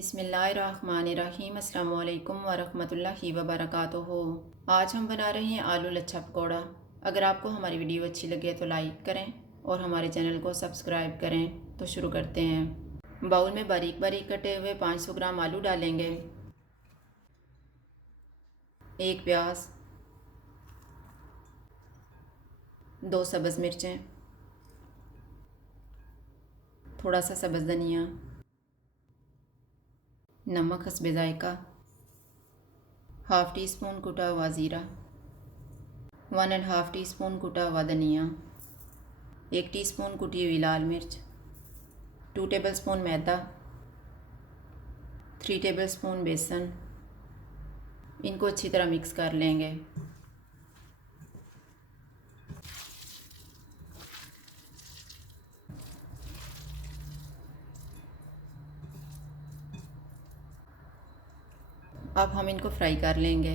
बिस्मिल्लाहिर्रहमानिर्रहीम। अस्सलामु अलैकुम वरहमतुल्लाहि वबरकातुहू। आज हम बना रहे हैं आलू लच्छा पकौड़ा। अगर आपको हमारी वीडियो अच्छी लगे तो लाइक करें और हमारे चैनल को सब्सक्राइब करें। तो शुरू करते हैं। बाउल में बारीक बारीक कटे हुए 500 ग्राम आलू डालेंगे, एक प्याज, 2 सब्ज़ मिर्चें, थोड़ा सा सब्ज़ धनिया, नमक हस्बे ज़ायका, हाफ़ टी स्पून कुटा हुआ ज़ीरा, 1.5 टीस्पून कुटा हुआ धनिया, 1 टीस्पून कुटी हुई लाल मिर्च, 2 टेबलस्पून मैदा, 3 टेबलस्पून बेसन। इनको अच्छी तरह मिक्स कर लेंगे। अब हम इनको फ्राई कर लेंगे।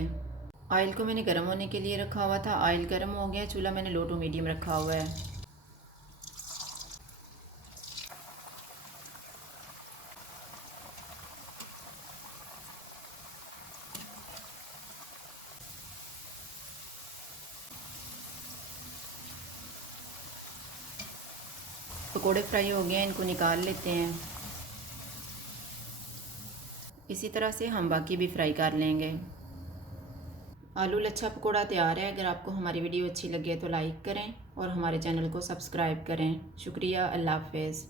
ऑयल को मैंने गर्म होने के लिए रखा हुआ था। ऑयल गर्म हो गया। चूल्हा मैंने लो टू मीडियम रखा हुआ है। पकोड़े फ्राई हो गए हैं, इनको निकाल लेते हैं। इसी तरह से हम बाकी भी फ्राई कर लेंगे। आलू लच्छा पकोड़ा तैयार है। अगर आपको हमारी वीडियो अच्छी लगे तो लाइक करें और हमारे चैनल को सब्सक्राइब करें। शुक्रिया। अल्लाह हाफ़िज़।